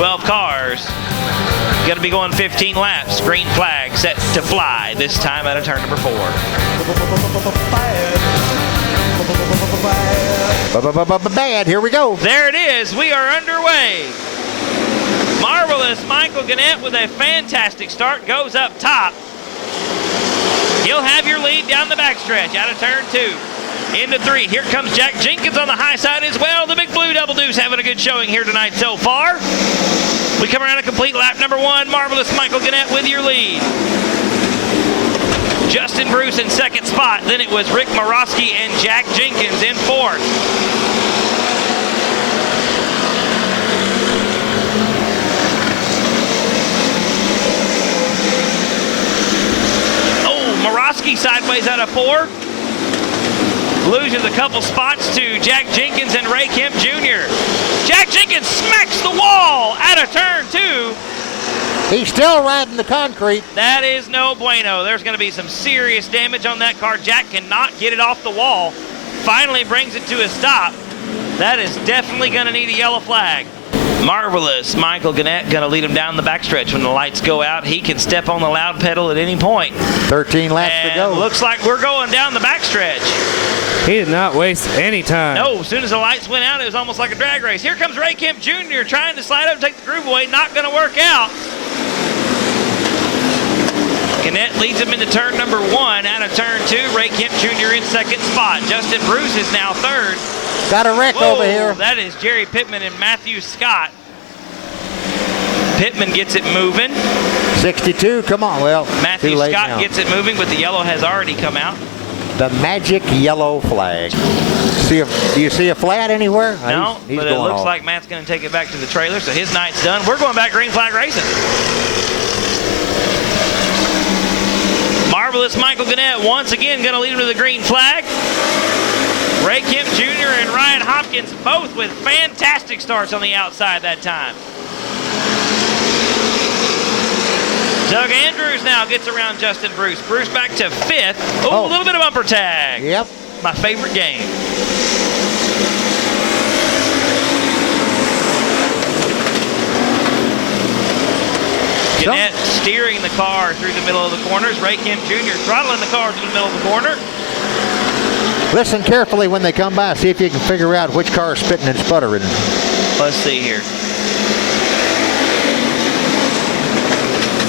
12 cars. Going to be going 15 laps. Green flag set to fly, this time out of turn number 4. Bad, here we go. There it is. We are underway. Marvelous Michael Gannett with a fantastic start. Goes up top. He'll have your lead down the backstretch out of turn 2. Into 3. Here comes Jack Jenkins on the high side as well. The Big Blue Double Deuce having a good showing here tonight so far. We come around a complete lap number 1. Marvelous Michael Gannett with your lead. Justin Bruce in second spot. Then it was Rick Morosky and Jack Jenkins in 4th. Oh, Morosky sideways out of 4. Loses a couple spots to Jack Jenkins and Ray Kemp Jr. Jack Jenkins smacks the wall out of turn 2. He's still riding the concrete. That is no bueno. There's going to be some serious damage on that car. Jack cannot get it off the wall. Finally brings it to a stop. That is definitely going to need a yellow flag. Marvelous Michael Gannett going to lead him down the backstretch. When the lights go out, he can step on the loud pedal at any point. 13 laps to go. Looks like we're going down the backstretch. He did not waste any time. No, as soon as the lights went out, it was almost like a drag race. Here comes Ray Kemp Jr. trying to slide up and take the groove away. Not going to work out. Gannett leads him into turn number 1. Out of turn 2, Ray Kemp Jr. in second spot. Justin Bruce is now 3rd. Got a wreck over here. That is Jerry Pittman and Matthew Scott. Pittman gets it moving. 62, come on. Well, Matthew Scott gets it moving, but the yellow has already come out. The magic yellow flag. Do you see a flat anywhere? No, he's but it looks like Matt's going to take it back to the trailer, so his night's done. We're going back green flag racing. Marvelous Michael Gannett once again going to lead him to the green flag. Ray Kemp Jr. and Ryan Hopkins both with fantastic starts on the outside that time. Doug Andrews now gets around Justin Bruce. Bruce back to 5th. Oh, a little bit of bumper tag. Yep. My favorite game. Gannett steering the car through the middle of the corners. Ray Kemp Jr. throttling the car through the middle of the corner. Listen carefully when they come by. See if you can figure out which car is spitting and sputtering. Let's see here.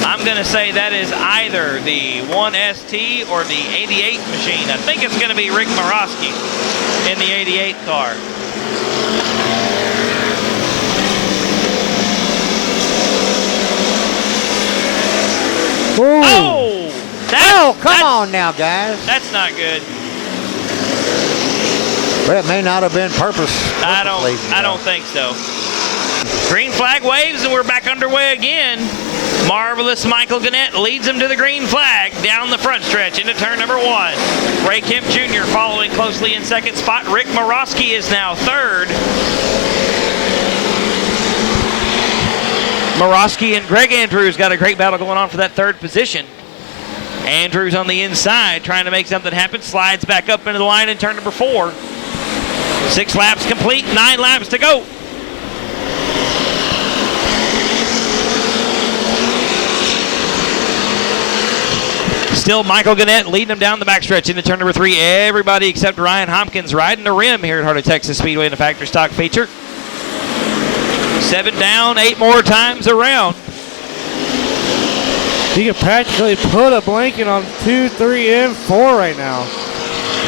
I'm going to say that is either the 1ST or the 88 machine. I think it's going to be Rick Morosky in the 88 car. Ooh. Oh! Come on now, guys. That's not good. Well, it may not have been purpose. I don't think so. Green flag waves, and we're back underway again. Marvelous Michael Gannett leads him to the green flag down the front stretch into turn number 1. Ray Kemp Jr. following closely in second spot. Rick Morosky is now 3rd. Morosky and Greg Andrews got a great battle going on for that 3rd position. Andrews on the inside trying to make something happen. Slides back up into the line in turn number 4. 6 laps complete, 9 laps to go. Still Michael Gannett leading him down the backstretch into turn number 3. Everybody except Ryan Hopkins riding the rim here at Heart of Texas Speedway in the factory stock feature. 7 down, 8 more times around. You can practically put a blanket on 2, 3, and 4 right now.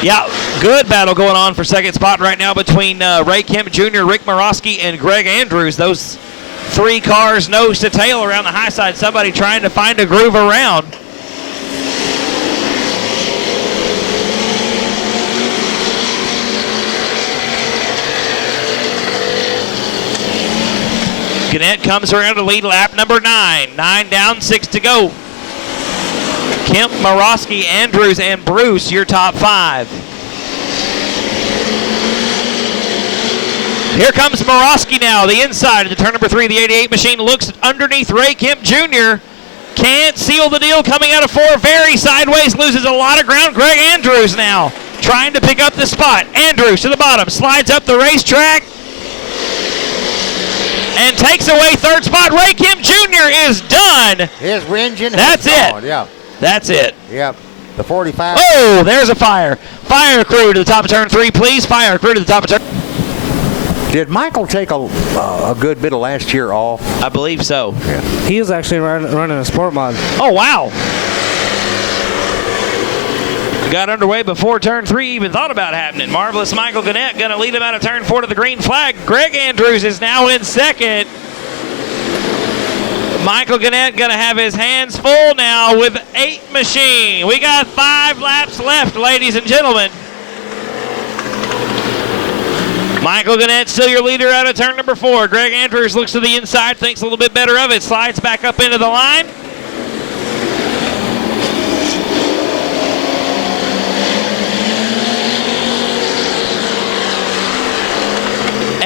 Yeah, good battle going on for second spot right now between Ray Kemp Jr., Rick Morosky, and Greg Andrews. Those 3 cars nose to tail around the high side. Somebody trying to find a groove around. Gannett comes around to lead lap number 9. 9 down, 6 to go. Kemp, Morosky, Andrews, and Bruce, your top 5. Here comes Morosky now, the inside of the turn number 3. The 88 machine looks underneath Ray Kemp Jr. Can't seal the deal coming out of 4. Very sideways, loses a lot of ground. Greg Andrews now trying to pick up the spot. Andrews to the bottom, slides up the racetrack. and takes away third spot. Ray Kim Jr. is done. His engine. That's it. Yeah. That's it. Yep. The 45. Oh, there's a fire. Fire crew to the top of turn 3, please. Fire crew to the top of turn. Did Michael take a good bit of last year off? I believe so. Yeah. He is actually running a sport mod. Oh, wow. Got underway before turn 3 even thought about happening. Marvelous Michael Gannett going to lead him out of turn 4 to the green flag. Greg Andrews is now in second. Michael Gannett going to have his hands full now with 8 machine. We got 5 laps left, ladies and gentlemen. Michael Gannett still your leader out of turn number 4. Greg Andrews looks to the inside, thinks a little bit better of it, slides back up into the line.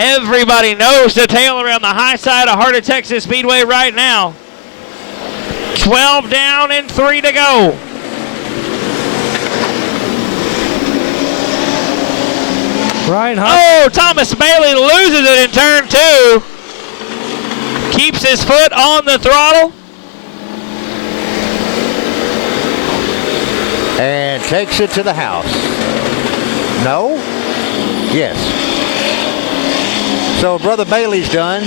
Everybody knows the tail around the high side of Heart of Texas Speedway right now. 12 down and 3 to go. Ryan Huff. Oh, Thomas Bailey loses it in turn 2. Keeps his foot on the throttle. And takes it to the house. No? Yes. So Brother Bailey's done.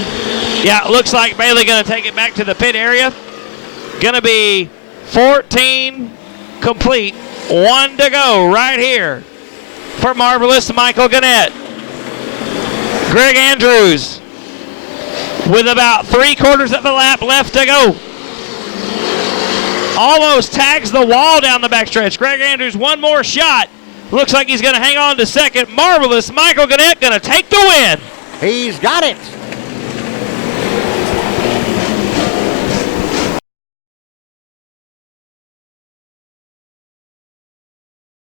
Yeah, it looks like Bailey going to take it back to the pit area. Going to be 14 complete. 1 to go right here for Marvelous Michael Gannett. Greg Andrews with about 3/4 of the lap left to go. Almost tags the wall down the backstretch. Greg Andrews, one more shot. Looks like he's going to hang on to second. Marvelous Michael Gannett going to take the win. He's got it.